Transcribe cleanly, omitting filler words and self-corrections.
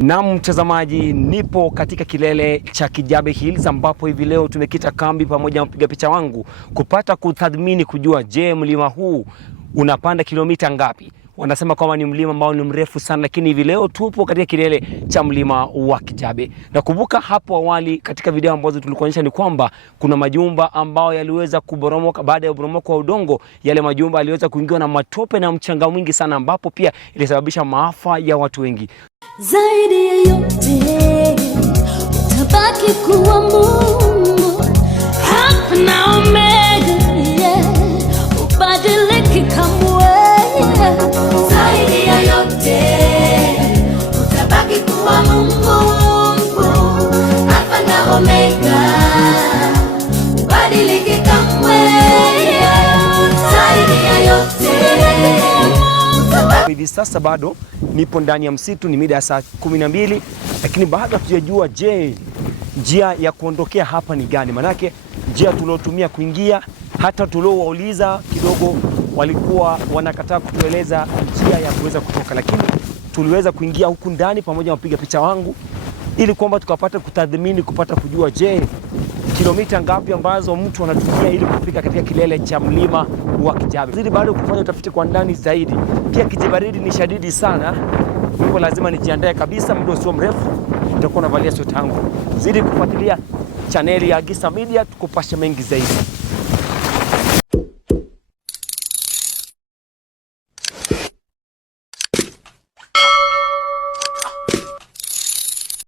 Na mtazamaji, nipo katika kilele cha Kijabe Hills ambapo hivi leo tumekita kambi pamoja na mpiga picha wangu kupata kutathmini kujua, je, mlima huu unapanda kilomita ngapi? Wanasema kwamba ni mlima ambao ni mrefu sana, lakini hivi leo tupo katika kilele cha mlima wa Kijabe. Na kumbuka hapo awali katika video ambazo tulikuonyesha ni kwamba kuna majumba ambao yaliweza kuboromoka. Baada ya kuboromoko wa udongo, yale majumba yaliweza kuingiwa na matope na mchanga mwingi sana, ambapo pia ilisababisha maafa ya watu wengi. Zaidi ya yote utabaki kuwa Mungu, Alfa na Omega, ubadiliki kamwe. Zaidi ya yote utabaki kuwa Mungu, Alfa na Omega, ubadiliki kamwe. Zaidi ya yote hivi sasa bado nipo ndani ya msitu, ni mida ya saa 12, lakini bado hatujajua, je, njia ya kuondokea hapa ni gani? Manake njia tuliotumia kuingia, hata tuliowauliza kidogo walikuwa wanakataa kutueleza njia ya kuweza kutoka, lakini tuliweza kuingia huku ndani pamoja na mpiga picha wangu ili kwamba tukapata kutathmini, kupata kujua, je, kilomita ngapi ambazo mtu anatumia ili kufika katika kilele cha mlima wa Kijabe. Zidi bado kufanya utafiti kwa ndani zaidi. Pia kijibaridi ni shadidi sana, hivyo lazima nijiandae kabisa. Muda sio mrefu nitakuwa navalia sweta yangu. Zidi kufuatilia chaneli ya Gisa Media tukupashe mengi zaidi.